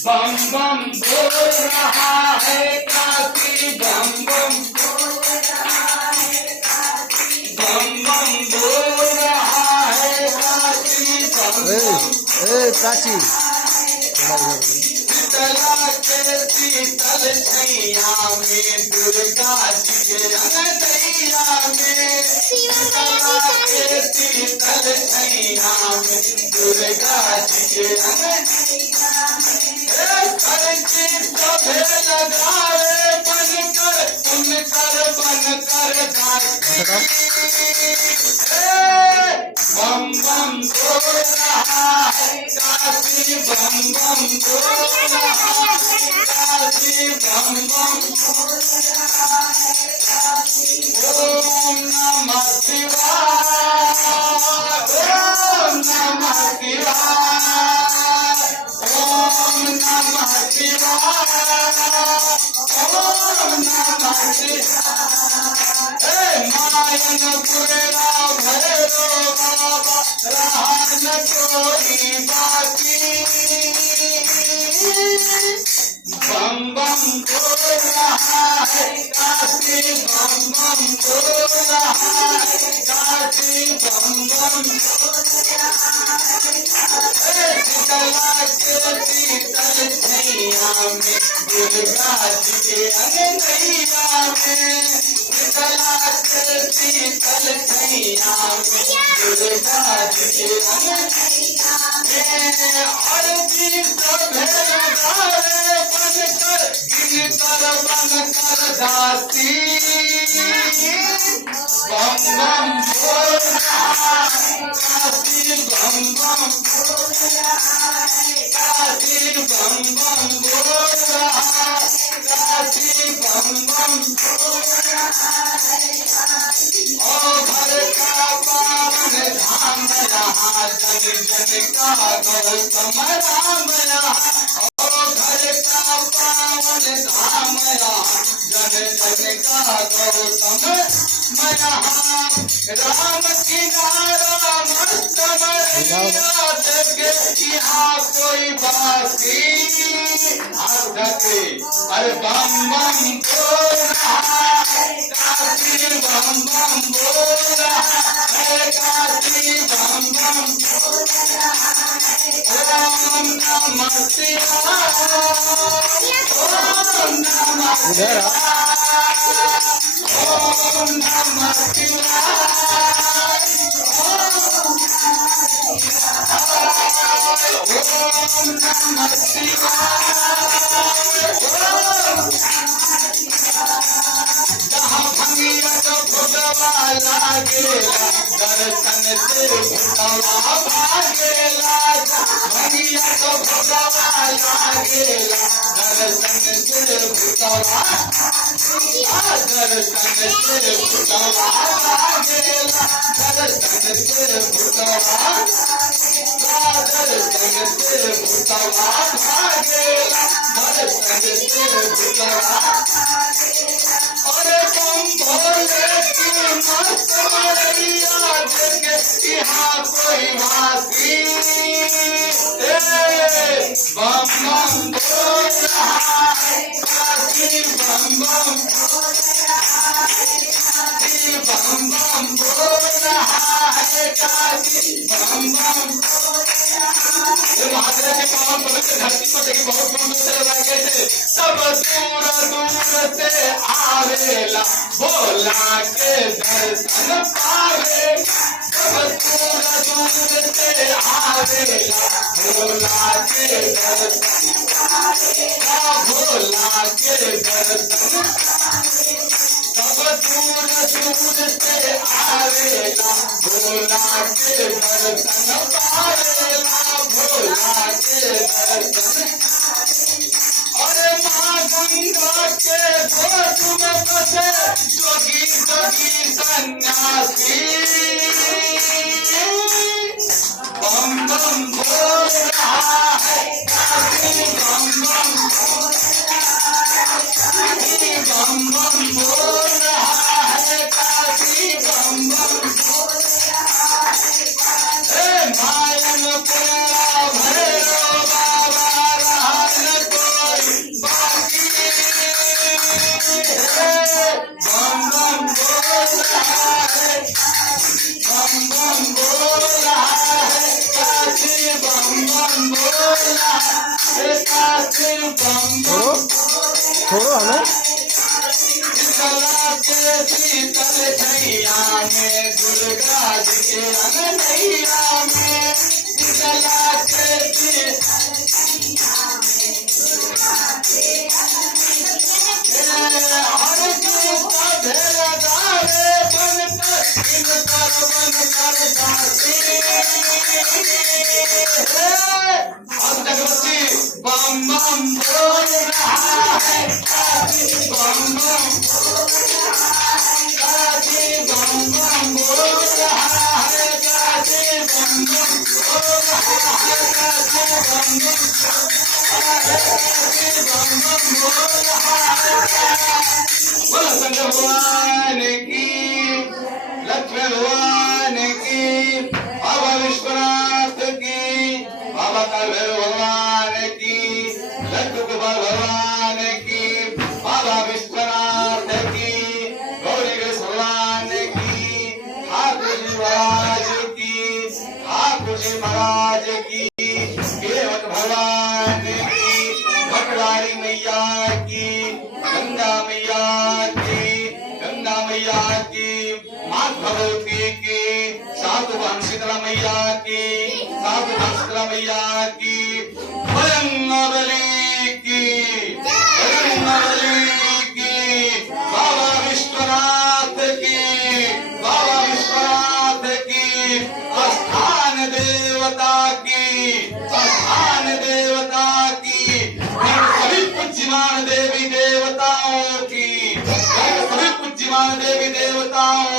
बम बम बोल रहा है काशी, बम बम बोल रहा है काशी, बम बम बोल रहा है काशी, बम बम प्राची शीतला के शीतल छैया में दुर्गा जी के रंगैया में, शीतला के शीतल छैया में दुर्गा जी के रंगैया में, करके सभे लगाए बनकर उनकर बनकर दासी, बम बम बोल रहा है काशी, बम बम बोल रहा है काशी, बम बम बोल रहा है काशी। ओम नमः शिवाय, ओम नमः शिवाय, ओम नमः शिवाय, ओम नमः शिवाय। मायन पुरा भैरो बाबा रहा न कोई बाकी, बम बम बोल रहा है काशी, बम बम बोल रहा है काशी, बम बम बोल रहा है काशी। शीतला के शीतल छैया में दुर्गा जी के रंगैया में, शीतला के शीतल छैया में दुर्गा जी के रंगैया में, आरती सभे लगाए बनकर गिनकर बनकर दासी, बम बम बोल रहा है काशी, बम बम बोल रहा है काशी, बम बम बोल रहा है काशी, बम बम बोल रहा है काशी। ओ घर का पावन धाम यहाँ, जन जन का गौतम राम यहाँ, ओ घर का पावन धाम यहाँ, जन जन का गौतम यहाँ, राम किनारा मस्त मरिया देखे यहाँ कोई बासी, अरे बम बम बोल रहा है काशी, बम बम बोल रहा है काशी, बम बम बोल रहा है। ओम नमः शिवाय, ओम नमः शिवाय, ओम नमः शिवाय, ओम नमः शिवाय। जहाँ भंगियत भुगवा लागेला, दर्शन से भुगवा भागेला, भंगियत भुगवा लागेला, दर्शन से भुगवा, दर्शन से भुगवा लागेला, दर्शन से भुगवा, दर्शन से भुगवा भागेला, दर्शन से भुगवा। अरे बम भोले की मस्त मरिया देखे यहाँ कोई वासी, बम बम बोल रहा है काशी, बम बम बोल रहा है काशी, बम बम बोल रहा है काशी, बम बम बोल रहा है। महादेव के पावन पवित्र धरती पर देखिए बहुत कम से लगे थे, सब दूर दूर से आवेला भोला के दर्शन पावेला, सब दूर दूर से आवेला भोला के दर्शन पावेला, भोला के दर्शन, सब दूर दूर से आवेला भोला के दर्शन पावेला, भोला के दर्शन। अरे माँ गंगा के गोद में बसे जोगी जोगी सन्यासी, बम बम बोल रहा है काशी, बम बम बोल रहा है काशी, बम बम बोल रहा है काशी, बम बम बोल रहा है काशी। मायन पुरा भैरो बाबा रहा न बम बोल रहा है, काशी बम बम छोड़ो हमें। शीतला के शीतल छैया में, दुर्गा जी के अनैया में, शीतला के हर गीता भेलदारे बनकर इनकर बनकर दासी। भगवती बम बम बोल रहा है, काशी बम बम, काशी बम बम बोल रहा है, काशी बम बम बोल रहा है, काशी बम बम, काशी बम बम बोल रहा है। बोलो शंकर भगवान की, लक्ष्मी भगवान की, बाबा विश्वनाथ की, बाबा कालभैरव भगवान की, लड्डू गोपाल भगवान की, बाबा विश्वनाथ की, गौरी गणेश भगवान की, ठाकुर जी महाराज की, ठाकुर जी महाराज की, केवट भगवान की, भटवारी मैया की, गंगा मैया की, गंगा मैया की, मात भगवती की, साधु भान शीतला मैया की, साधु भान शीतला मैया की, बजरंगबली की, बजरंगबली की, बाबा विश्वनाथ की, बाबा विश्वनाथ की, स्थान देवता की, स्थान देवता की, सभी पूज्यमान देवी देवताओं की, सभी पूज्यमान देवी देवताओं